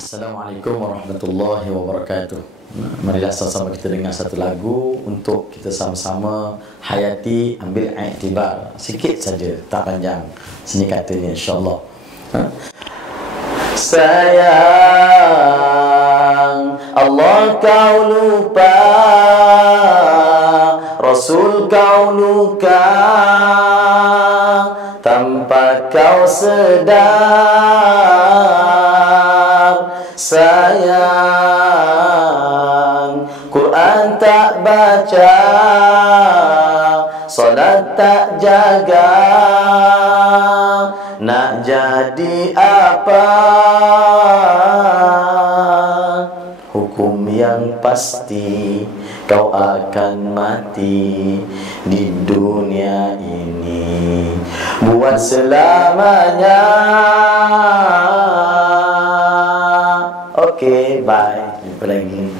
Assalamualaikum warahmatullahi wabarakatuh. Marilah sama-sama kita dengar satu lagu untuk kita sama-sama hayati, ambil iktibar. Sikit saja, tak panjang. Sini katanya insya-Allah. Sayang, Allah kau lupa, Rasul kau luka, tanpa kau sedar. Sayang, Quran tak baca, solat tak jaga, nak jadi apa? Hukum yang pasti, kau akan mati di dunia ini, buat selamanya. Okey, bye. Jumpa lagi.